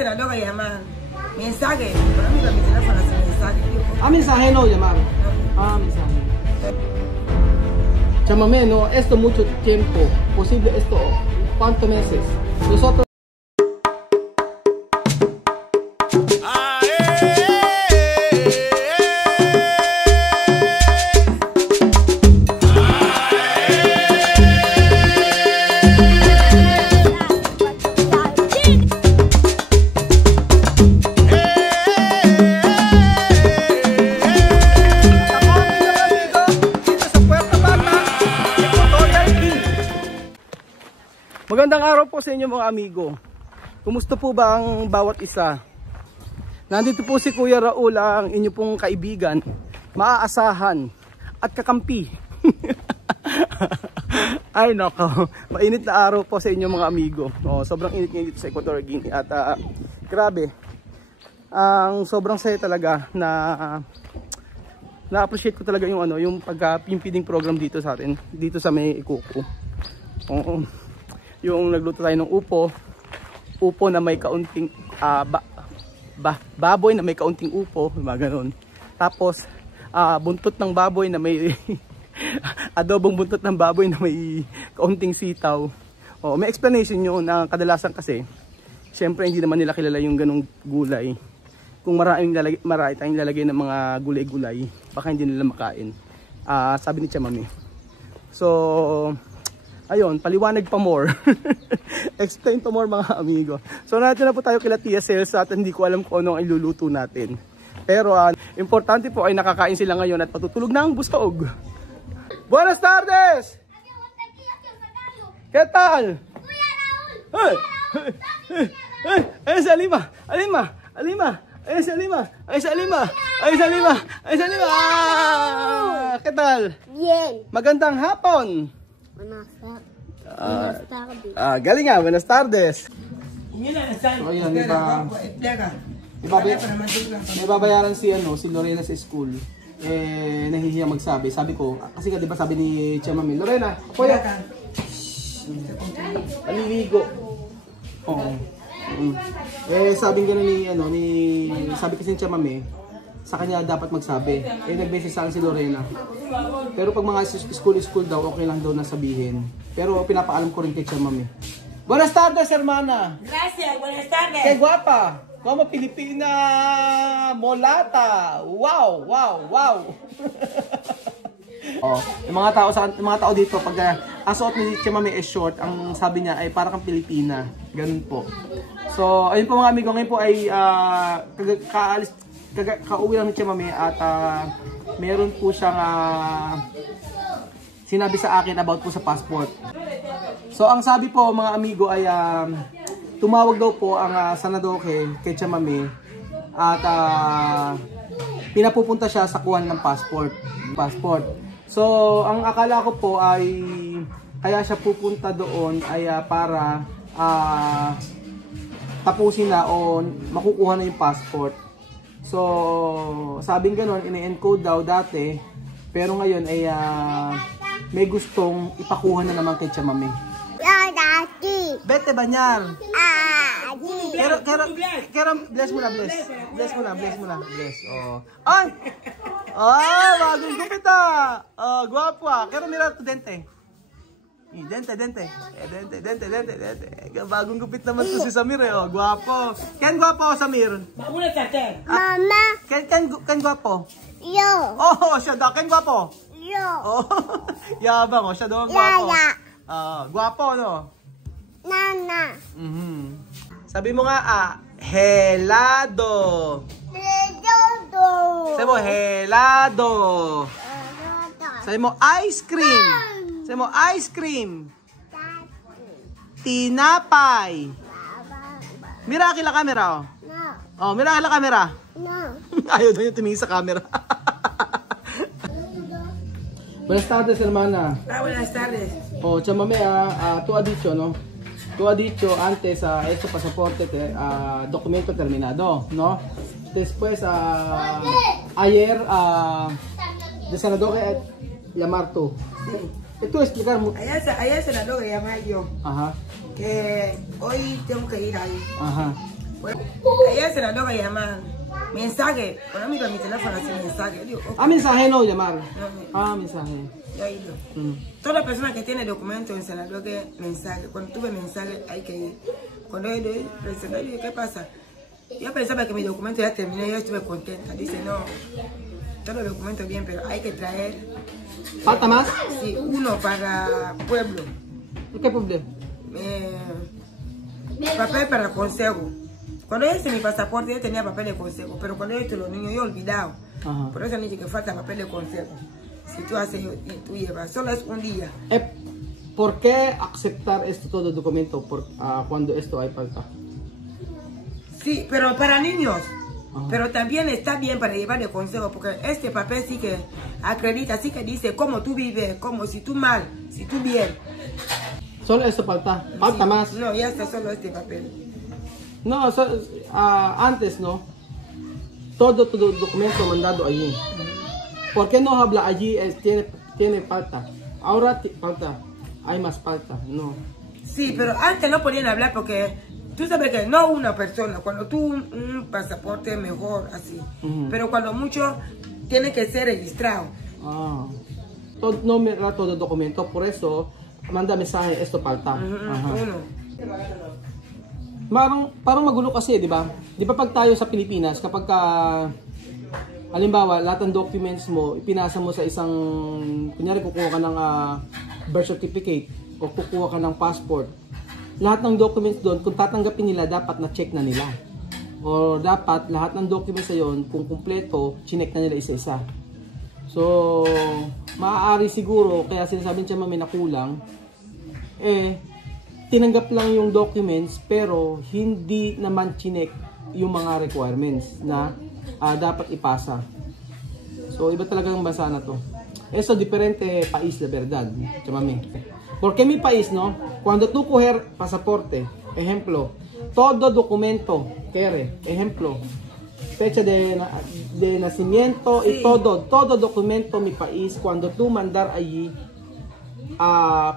senador que llaman mensaje. Para mí mi teléfono hace mensaje. Mensaje no llamar. Mensaje. Llámame, no, esto mucho tiempo. Posible esto, ¿cuántos meses? Nosotros. Magandang araw po sa inyo mga amigo. Kumusta po ba ang bawat isa? Nandito po si Kuya Raul, ang inyo pong kaibigan, maaasahan at kakampi. Ay nako, mainit na araw po sa inyo mga amigo. Sobrang init ngayon dito sa Equatorial Guinea at grabe. Ang sobrang saya talaga na-appreciate ko talaga yung yung feeding program dito sa atin, dito sa may Ikuku. Oo. Yung nagluto tayo ng upo na may kaunting baboy na may kaunting upo, mga ganun. Tapos buntot ng baboy na may adobong buntot ng baboy na may kaunting sitaw. May explanation yun na kadalasan kasi syempre hindi naman nila kilala yung ganung gulay. Kung marami tayong lalagay ng mga gulay-gulay, baka hindi nila makain. Sabi ni Chamami. So ayun, paliwanag pa more. Explain to more mga amigo. So natin na po tayo kila Tia Sales at hindi ko alam kung ano ang iluluto natin. Pero importante po ay nakakain sila ngayon at patutulog na ang busog. Buenas tardes! ¿Qué tal? Ay, sa Lima! Alima! Ay sa Lima! ¿Qué tal? Bien. Magandang hapon! Galing nga, buenas tardes. May babayaran si Lorena sa school. Nahihiya magsabi. Sabi ko, kasi di ba sabi ni Chamami, Lorena, kuya, paliligo. Sabi gano'n sabi kasi ni Chamami, sa kanya dapat magsabi. Nag-message sa akin si Lorena. Pero pag mga school daw, okay lang daw na sabihin. Pero pinapaalam ko rin kay Chamami. Buenas tardes, hermana. Gracias, buenas tardes. Qué guapa. Como Pilipina molata. Wow. Yung mga tao dito pag ang suot ni Chamami is short, ang sabi niya ay para kang Pilipina. Ganun po. So, ayun po mga amigo, ngayon po ay kauwi lang ni Chamami at meron po siyang sinabi sa akin about po sa passport. So ang sabi po mga amigo ay tumawag daw po ang senador kay Chamami at pinapupunta siya sa kuhan ng passport. So ang akala ko po ay kaya siya pupunta doon ay para tapusin na o makukuha na yung passport. So, sabing gano'n, ine-encode daw dati, pero ngayon ay may gustong ipakuha na naman kay Chamami. Bete banyar. Kero, bless mo na. Ay! Bagong gupit guwapo Kero mira to dente. Dente. Bagong gupit naman to si Samir guwapo. Ken guwapo Samir. Mama. Ken guwapo. Yo. Siya daw ken guwapo. Yo. Yabang siya daw guwapo. Guwapo no. Nana. Sabi mo nga helado. Sabi mo helado. Sabi mo ice cream. Sabi mo ice cream. Tinapay. Mira kila camera No. Mira kila camera. No. Ayaw daw yung tumingin sa camera. Buenas tardes, hermana. Buenas tardes. Chamame, tú has dicho, ¿no? Tú has dicho antes este pasaporte, documento terminado, ¿no? Después, ayer, de senador llamar tú. Tú explicar mucho. Ayer senador llamar yo. Ajá. Que hoy tengo que ir ahí. Ajá. Ella se la toca llamar. Mensaje. Cuando miro mi teléfono así, mensaje. Digo, okay. Mensaje no llamar. No, Mensaje. yo he ido. Toda persona que tiene documentos en Senado que mensaje. Cuando tuve mensaje hay que ir. Cuando yo le presenté, dije, ¿qué pasa? Yo pensaba que mi documento ya terminó, yo estuve contenta. Dice, no, todo el documento bien, pero hay que traer. ¿Falta más? Sí, uno para pueblo. ¿Qué problema? Papel para el consejo. Cuando yo hice mi pasaporte, yo tenía papel de consejo, pero cuando yo hice los niños, yo he olvidado. Por eso dije que falta papel de consejo. Si tú haces, tú llevas, solo es un día. ¿Por qué aceptar todo el documento cuando esto hay falta? Sí, pero para niños. Pero también está bien para llevar de consejo, porque este papel sí que acredita, sí que dice cómo tú vives, cómo si tú mal, si tú bien. Solo esto falta, falta Sí. más. No, ya está solo este papel. No, antes no. Todo documento mandado allí. ¿Por qué no habla allí? Tiene falta. Ahora falta. Hay más falta. No. Sí, pero antes no podían hablar porque tú sabes que no una persona. Cuando tú un pasaporte mejor así. Pero cuando mucho tiene que ser registrado. No me da todo el documento. Por eso manda mensaje. Esto falta. Uno. Parang magulo kasi, di ba? Di ba pag tayo sa Pilipinas, kapag halimbawa, lahat ng documents mo, ipinasa mo sa isang, kunyari kukuha ka ng birth certificate o kukuha ka ng passport, lahat ng documents doon, kung tatanggapin nila, dapat na-check na nila. O dapat lahat ng documents na yun, kung kumpleto, chinek na nila isa-isa. So, maaari siguro, kaya sinasabi niya may nakulang, tinanggap lang yung documents pero hindi naman chinek yung mga requirements na dapat ipasa. So iba talaga ng bansa na to. Eso diferente país la verdad, chamami. Porque mi país, no, cuando tú coger pasaporte, ejemplo, todo documento, ejemplo, fecha de nacimiento y todo documento mi país, cuando tú mandar allí,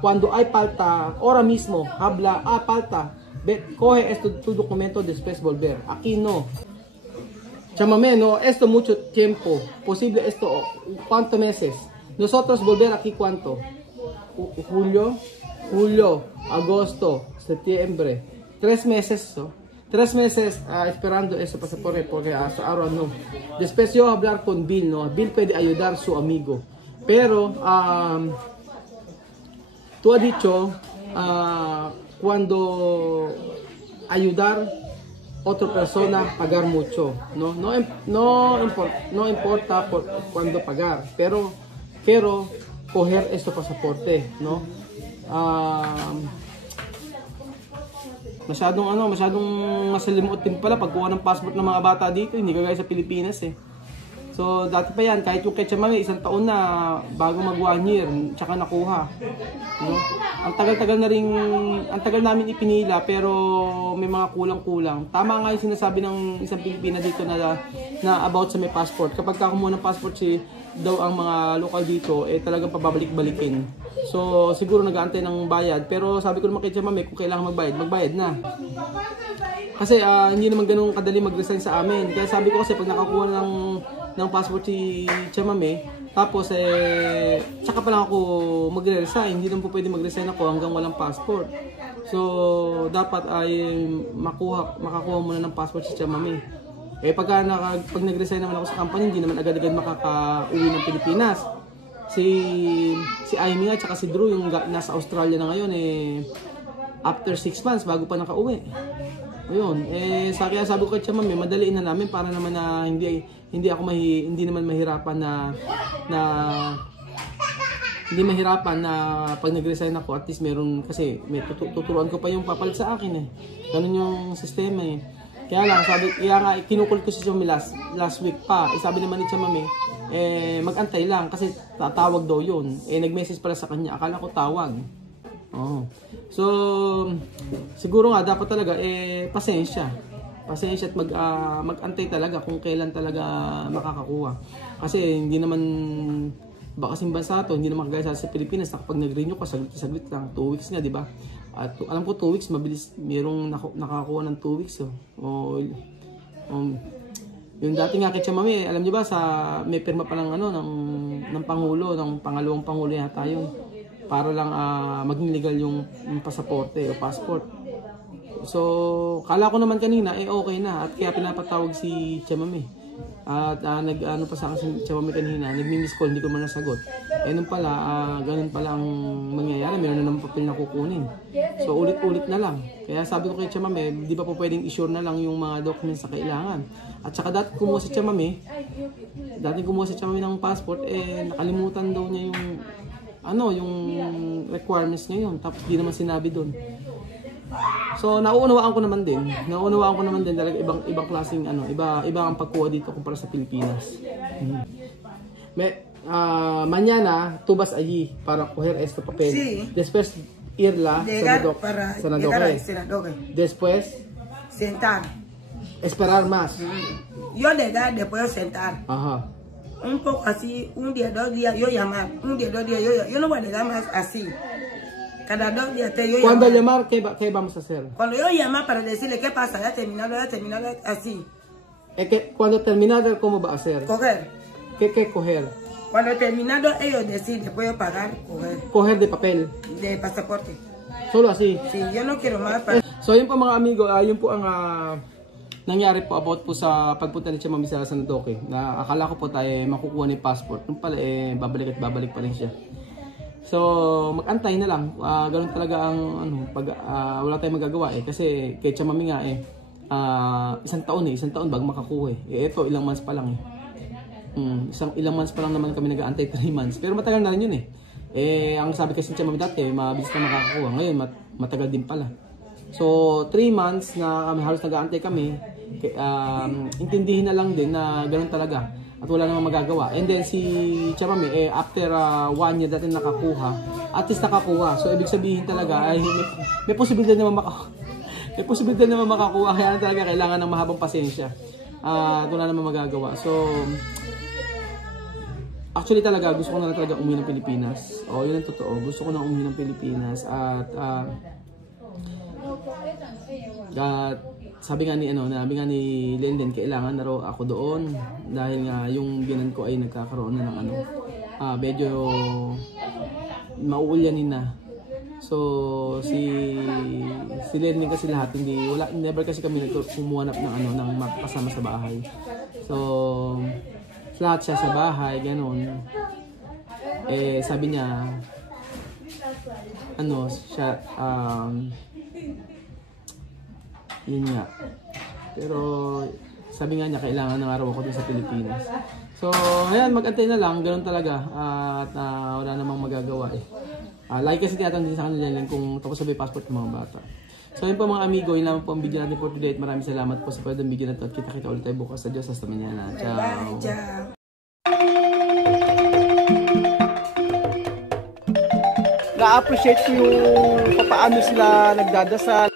cuando hay falta, ahora mismo, habla, falta, coge tu documento después volver. Aquí no. Chámame, no, esto mucho tiempo, posible esto, ¿cuántos meses? Nosotros volver aquí, ¿cuánto? Julio, agosto, septiembre, 3 meses, ¿no? 3 meses esperando ese pasaporte porque hasta ahora no. Después yo hablar con Bill, ¿no? Bill puede ayudar a su amigo. Pero, tú has dicho, cuando ayudar a otra persona, pagar mucho. No importa por cuándo pagar, pero quiero coger este pasaporte, ¿no? Masyadong masalimuot din pala pagkuha ng passport ng mga bata dito, hindi kagaya sa Pilipinas eh. So dati pa yan, kahit yung ketchup mami, 1 taon na bago mag 1 year, tsaka nakuha. No? Ang tagal namin ipinila pero may mga kulang-kulang. Tama nga yung sinasabi ng isang Pilipina dito na about sa may passport. Kapag kumuha ng passport daw ang mga lokal dito, talagang pababalik-balikin. So siguro nag-aantay ng bayad, pero sabi ko naman kay Chamame, kung kailangan magbayad na. Kasi hindi naman ganun kadali mag-resign sa amin. Kaya sabi ko kasi pag nakakuha ng passport si Chamame, tapos tsaka pa lang ako magre-resign. Hindi naman po pwede mag-resign ako hanggang walang passport. So dapat ay makakuha muna ng passport si Chamame. Pag nag-resign naman ako sa company, hindi naman agad-agad makaka-uwi ng Pilipinas. Si Amy at saka si Drew yung nasa Australia na ngayon after 6 months bago pa nakauwi. Ayun, kaya sabi ko kay Chamame, madaliin na namin para naman na hindi naman mahirapan na pag nag-resign ako, at least meron, kasi may tuturuan ko pa yung papalit sa akin Ganun yung sistema Kaya lang, kaya nga kinukul ko si Chamame last week pa. Sabi naman ni Chamame, mag-antay lang kasi tatawag daw yun. Nag-message pala sa kanya, akala ko tawag. So, siguro nga dapat talaga pasensya at mag-antay talaga kung kailan talaga makakakuha. Kasi hindi naman kasing bansa to, hindi naman kagaya sa Pilipinas na kapag nag-renew ka saglit lang, 2 weeks nga, di ba? At alam ko 2 weeks, mabilis. Mayroong nakakuha ng 2 weeks. Yung dati nga kay Chamame, alam niyo ba, may pirma pa lang ng Pangulo, ng pangalawang Pangulo yata yun. Para lang maging legal yung pasaporte o passport. So, kala ko naman kanina, okay na. At kaya pinapatawag si Chamame. At nag-ano pa sa akin si Chamame kanina, nag-miss call, hindi ko man nasagot. Nung pala, ganun pala ang mangyayari, meron na naman papel na kukunin. So ulit-ulit na lang. Kaya sabi ko kay Chamame, di ba po pwedeng i-sure na lang yung mga documents na kailangan. At saka dati kumuha si Chamame ng passport, nakalimutan daw niya yung requirements ngayon. Tapos di naman sinabi doon. So nauunawaan ko naman din talaga ibang klaseng iba ang pagkuha dito kumpara sa Pilipinas. Mañana tú vas allí para coger este papel. Sí. Después irla senador. Después sentar. Esperar más. Yo llegar después sentar. Ajá. Un poco así, un día, 2 días, yo llamar. Un día, 2 días, yo no voy a llegar más así. Cada 2 días yo Cuando llamar, ¿qué vamos a hacer? Cuando yo llamar para decirle qué pasa, ya terminado, así. Es que cuando terminado, ¿cómo va a hacer? Coger. ¿Qué coger? Cuando terminado, ellos deciden, después yo pagar, coger. Coger de papel? De pasaporte. Solo así? Sí, yo no quiero más. Para... So yun po mga amigo, yun po ang nangyari po about po sa pagpunta ni Chamame sa San Roque. Na akala ko po tayo makukuha ni passport. Nung pala babalik pa rin siya. So mag-antay na lang. Ganun talaga ang wala tayong magagawa kasi kay Chamame nga isang taon bago makakuha ito ilang months pa lang ilang months pa lang naman kami nag-aantay, 3 months. Pero matagal na rin yun ang sabi kasi ni Chamame dati mabilis na makakakuha. Ngayon matagal din pala. So 3 months na halos nag-aantay kami. Intindihin na lang din na ganun talaga. At wala namang magagawa. And then si Chamame, after 1 year dati nakakuha, at least nakakuha. So ibig sabihin talaga ay may posibilidad naman makakuha. Kaya talaga kailangan ng mahabang pasensya. At wala namang magagawa. So actually talaga gusto ko na talaga umuwi ng Pilipinas. Yun ang totoo. Gusto ko na umuwi ng Pilipinas at sabi nga ni Lenden, kailangan na raw ako doon dahil nga yung binan ko ay nagkakaroon na ng medyo mauulyanin na. So si Lenden kasi lahat never kasi kami kumuhanap ng makasama sa bahay. So lahat siya sa bahay, ganun. Sabi niya yun nga. Pero sabi nga niya kailangan ng araw ako dun sa Pilipinas. So ayan, mag-antay na lang, ganoon talaga. At wala namang magagawa Like kasi tinatanong din sa kanila kung tapos sabi passport ng mga bata. So yun po mga amigo, yun naman po ang video natin for today. Maraming salamat po sa pwedeng video na ito. At kita-kita ulit tayo bukas sa Diyos. Hasta mañana. Ciao. Bye, ciao. Na-appreciate ko yung paano sila nagdadasal.